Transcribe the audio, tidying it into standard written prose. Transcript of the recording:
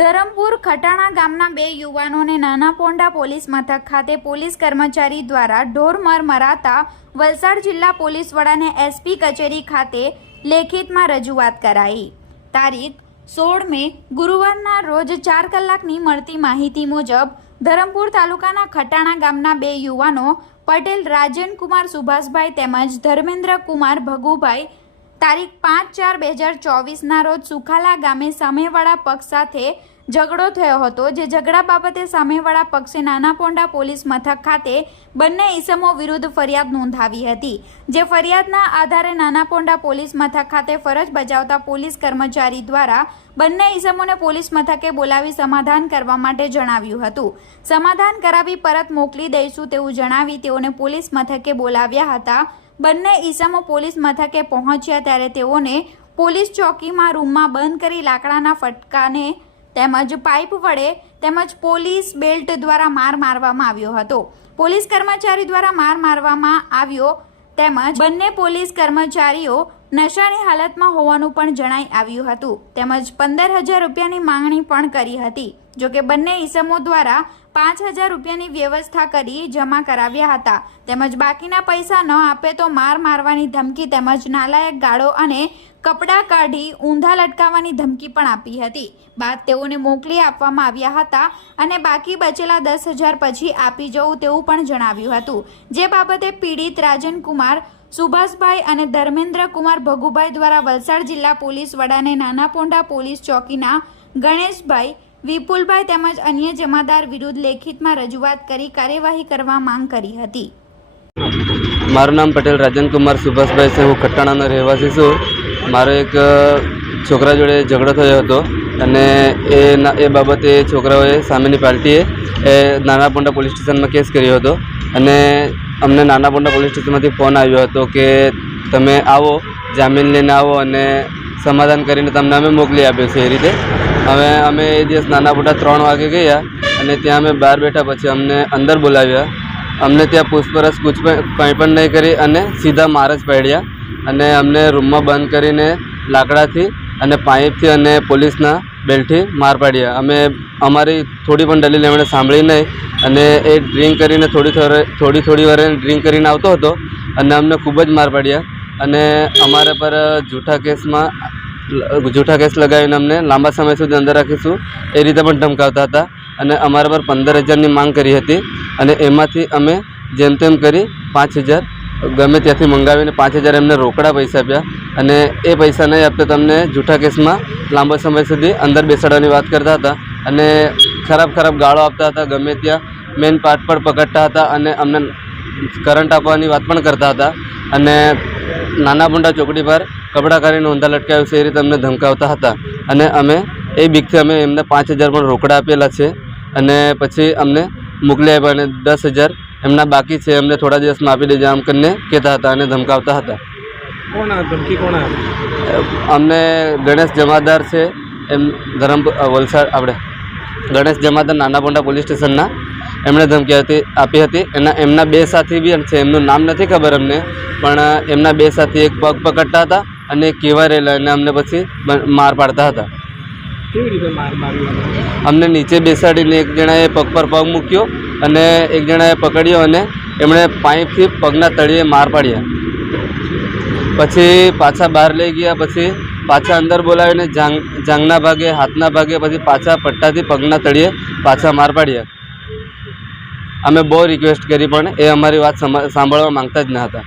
ધરમપુર ખટાણા ગામના બે યુવાનોને નાના પોંડા પોલીસ મથક ખાતે પોલીસ કર્મચારી દ્વારા ઢોરમાર મરાતા વલસાડ જિલ્લા પોલીસ વડાને એસપી કચેરી ખાતે લેખિતમાં રજૂઆત કરાઈ। તારીખ 16 મે ગુરુવારના રોજ 4 કલાકની મળતી માહિતી મુજબ ધરમપુર તાલુકાના ખટાણા ગામના બે યુવાનો પટેલ રાજન કુમાર સુભાષભાઈ તેમજ ધર્મેન્દ્ર કુમાર ભગુભાઈ તારીખ 5/4/2024ના રોજ સુખાલા ગામે સામેવાળા પક્ષ સાથે ઝઘડો થયો હતો। જે ઝઘડા બાબતે સામેવાળા પક્ષે નાના પોંડા પોલીસ મથક ખાતે બંને ઈસમો વિરુદ્ધ ફરિયાદ નોંધાવી હતી। જે ફરિયાદના આધારે નાના પોંડા પોલીસ મથક ખાતે ફરજ બજાવતા પોલીસ કર્મચારી દ્વારા બંને ઈસમોને પોલીસ મથકે બોલાવી સમાધાન કરવા માટે જણાવ્યું હતું। સમાધાન કરાવી પરત મોકલી દઈશું તેવું જણાવી તેઓને પોલીસ મથકે બોલાવ્યા હતા। બંને ઈસમો પોલીસ મથકે પહોંચ્યા ત્યારે તેઓને પોલીસ ચોકીમાં રૂમમાં બંધ કરી લાકડાના ફટકાને તેમજ પાઇપ વડે તેમજ પોલીસ બેલ્ટ દ્વારા માર મારવામાં આવ્યો હતો। પોલીસ કર્મચારી દ્વારા માર મારવામાં આવ્યો તેમજ બંને પોલીસ કર્મચારીઓ નશાની હાલતમાં હોવાનું પણ જણાઈ આવ્યું હતું તેમજ 15,000 રૂપિયાની માંગણી પણ કરી હતી। જોકે બંને ઈસમો દ્વારા 5,000 રૂપિયાની વ્યવસ્થા કરી જમા કરાવ્યા હતા તેમજ બાકીના પૈસા ન આપે તો માર મારવાની ધમકી તેમજ નાલાયક ગાળો અને કપડાં કાઢી ઊંધા લટકાવવાની ધમકી પણ આપી હતી। બાદ તેઓને મોકલી આપવામાં આવ્યા હતા અને બાકી બચેલા 10,000 પછી આપી જવું તેવું પણ જણાવ્યું હતું। જે બાબતે પીડિત રાજન કુમાર સુભાષભાઈ અને ધર્મેન્દ્ર કુમાર ભગુભાઈ દ્વારા વલસાડ જિલ્લા પોલીસ વડાને નાના પોંડા પોલીસ ચોકીના ગણેશભાઈ વિપુલભાઈ તેમજ અન્ય જમાદાર વિરુદ્ધ લેખિતમાં રજૂઆત કરી કાર્યવાહી કરવા માંગ કરી હતી। મારું નામ પટેલ રાજન કુમાર સુભાષભાઈ છે। હું ખટાણાનો રહેવાસી છું। મારો એક છોકરા જોડે ઝઘડો થયો હતો અને એ બાબતે છોકરાઓએ સામેની પાર્ટીએ નાના પોંડા પોલીસ સ્ટેશનમાં કેસ કર્યો હતો અને અમને નાના પોંડા પોલીસ સ્ટેશનમાંથી ફોન આવ્યો હતો કે તમે આવો, જામીન લઈને આવો અને સમાધાન કરીને તમને અમે મોકલી આપ્યો છે। એ રીતે હવે અમે એ દિવસ નાના પોંડા 3 વાગે ગયા અને ત્યાં અમે બહાર બેઠા પછી અમને અંદર બોલાવ્યા। અમને ત્યાં પૂછપરછ કંઈ પણ નહીં કરી અને સીધા માર જ પાડ્યા અને અમને રૂમમાં બંધ કરીને લાકડાથી અને પાઇપથી અને પોલીસના બેલ્ટથી માર પાડ્યા। અમે અમારી થોડી પણ દલીલ એમણે સાંભળી નહીં અને એ ડ્રિંક કરીને થોડી વાર ડ્રિંક કરીને આવતો હતો અને અમને ખૂબ જ માર પાડ્યા અને અમારા પર જૂઠા કેસ લગાવીને અમને લાંબા સમય સુધી અંદર રાખીશું એ રીતે પણ ધમકાવતા હતા અને અમારા પર 15,000ની માંગ કરી હતી અને એમાંથી અમે જેમ તેમ કરી 5,000 ગમે ત્યાંથી મંગાવીને 5,000 એમને રોકડા પૈસા આપ્યા અને એ પૈસા નહીં આપતા તમને જૂઠા કેસમાં લાંબા સમય સુધી અંદર બેસાડવાની વાત કરતા હતા અને ખરાબ ગાળો આપતા હતા। ગમે ત્યાં મેન પાર્ટ પર પકડતા હતા અને અમને કરંટ આપવાની વાત પણ કરતા હતા અને નાના પોંડા ચોકડી પર કપડાં કાઢીને ઊંધા લટકાવ્યું છે એ રીતે અમને ધમકાવતા હતા અને અમે એ બીકથી અમે એમને 5,000 પણ રોકડા આપેલા છે અને પછી અમને મોકલી આપ્યા અને 10,000 એમના બાકી છે, એમને થોડા દિવસમાં આપી દેજો આમ કરીને કહેતા હતા અને ધમકાવતા હતા। અમને ગણેશ જમાદાર છે એમ ધરમપુર વલસાડ આપણે ગણેશ જમાદાર નાના પોંડા પોલીસ સ્ટેશનના એમણે ધમકી આપી હતી। એમના 2 સાથી બી છે, એમનું નામ નથી ખબર અમને, પણ એમના 2 સાથી એક પગ પકડતા હતા અને કેવા રહેલા અને અમને પછી માર પાડતા હતા। કેવી રીતે માર માર્યો? અમને નીચે બેસાડીને એક જણાએ પગ પર પગ મૂક્યો અને એક જણાએ પકડ્યો અને એમણે પાઇપથી પગના તળિયે માર પાડ્યા। પછી પાછા બહાર લઈ ગયા, પછી પાછા અંદર બોલાવીને જાંગના ભાગે, હાથના ભાગે, પછી પાછા પટ્ટાથી પગના તળિયે પાછા માર પાડ્યા। અમે બહુ રિક્વેસ્ટ કરી પણ એ અમારી વાત સાંભળવા માંગતા જ ન હતા।